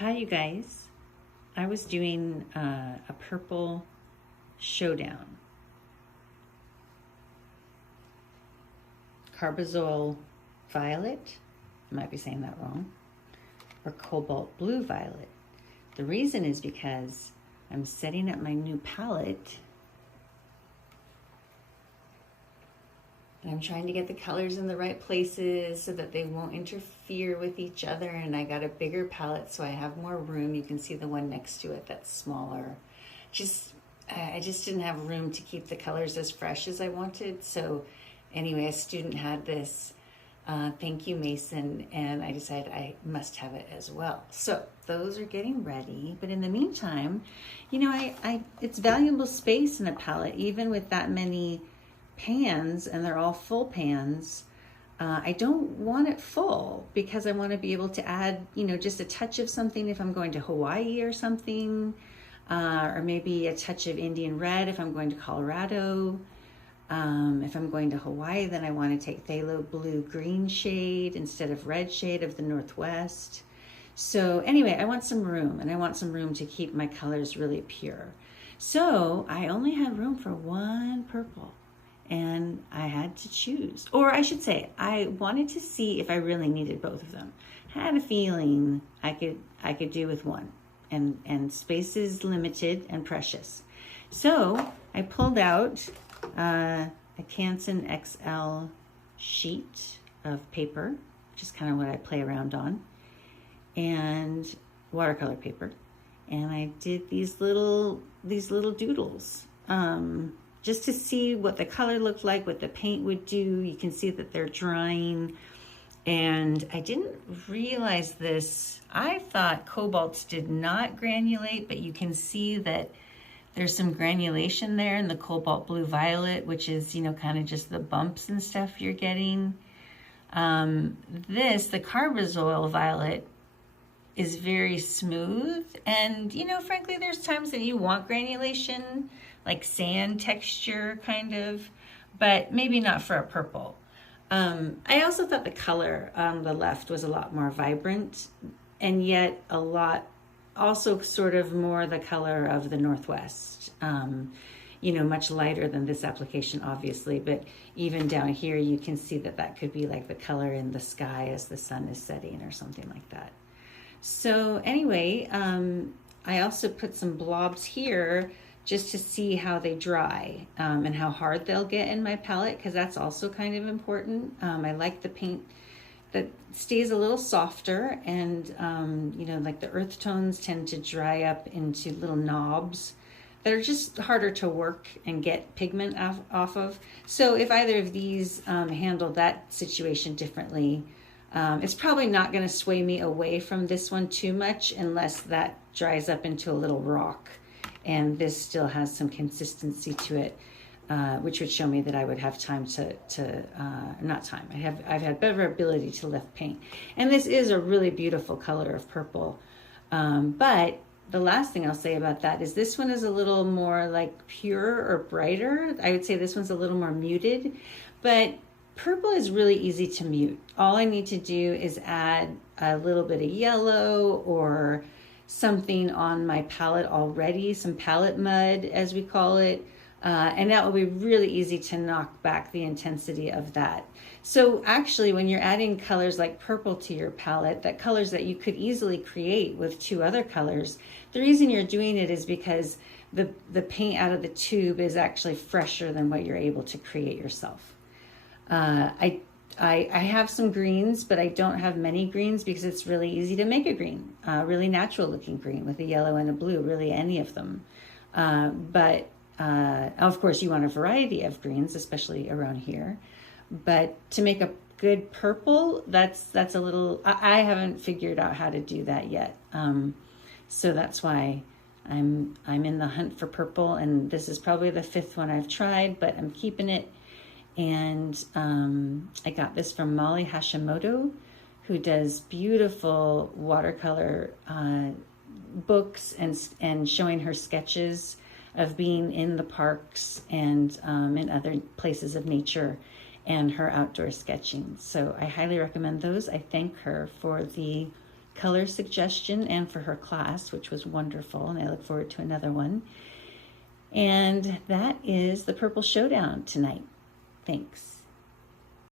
Hi, you guys. I was doing a purple Showdown. Carbazole violet, I might be saying that wrong, or cobalt blue violet. The reason is because I'm setting up my new palette. I'm trying to get the colors in the right places so that they won't interfere with each other. And I got a bigger palette so I have more room. You can see the one next to it that's smaller. I just didn't have room to keep the colors as fresh as I wanted. So anyway, a student had this. Thank you, Mason. And I decided I must have it as well. So those are getting ready. But in the meantime, you know, it's valuable space in a palette, even with that many pans, and they're all full pans. I don't want it full because I want to be able to add, you know, just a touch of something if I'm going to Hawaii or something, or maybe a touch of Indian red if I'm going to Colorado. If I'm going to Hawaii, then I want to take phthalo blue green shade instead of red shade of the Northwest. So anyway, I want some room, and I want some room to keep my colors really pure. So I only had room for one purple, and I had to choose. Or I should say, I wanted to see if I really needed both of them. I had a feeling I could do with one, and space is limited and precious. So I pulled out a Canson XL sheet of paper, which is kind of what I play around on, and watercolor paper. And I did these little doodles, just to see what the color looked like, what the paint would do. You can see that they're drying. And I didn't realize this. I thought cobalts did not granulate, but you can see that there's some granulation there in the cobalt blue violet, which is, you know, kind of just the bumps and stuff you're getting. The carbazole violet, is very smooth. And, you know, frankly, there's times that you want granulation, like sand texture kind of, but maybe not for a purple. I also thought the color on the left was a lot more vibrant, and yet a lot also sort of more the color of the Northwest. You know, much lighter than this application, obviously, but even down here, you can see that that could be like the color in the sky as the sun is setting or something like that. So anyway, I also put some blobs here just to see how they dry, and how hard they'll get in my palette, because that's also kind of important. I like the paint that stays a little softer, and you know, like the earth tones tend to dry up into little knobs that are just harder to work and get pigment off of. So if either of these handle that situation differently, it's probably not going to sway me away from this one too much unless that dries up into a little rock and this still has some consistency to it, which would show me that I would have time not time. I've had better ability to lift paint. And this is a really beautiful color of purple. But the last thing I'll say about that is this one is a little more like pure or brighter. I would say this one's a little more muted, but purple is really easy to mute. All I need to do is add a little bit of yellow or something on my palette already, some palette mud as we call it, and that will be really easy to knock back the intensity of that. So actually, when you're adding colors like purple to your palette, that colors that you could easily create with two other colors, the reason you're doing it is because the paint out of the tube is actually fresher than what you're able to create yourself. I have some greens, but I don't have many greens because it's really easy to make a green, really natural looking green with a yellow and a blue, really any of them. But of course you want a variety of greens, especially around here. But to make a good purple, that's a little, I haven't figured out how to do that yet. So that's why I'm in the hunt for purple, and this is probably the 5th one I've tried, but I'm keeping it. And I got this from Molly Hashimoto, who does beautiful watercolor books and showing her sketches of being in the parks and in other places of nature, and her outdoor sketching. So I highly recommend those. I thank her for the color suggestion and for her class, which was wonderful, and I look forward to another one. And that is the Purple Showdown tonight. Thanks.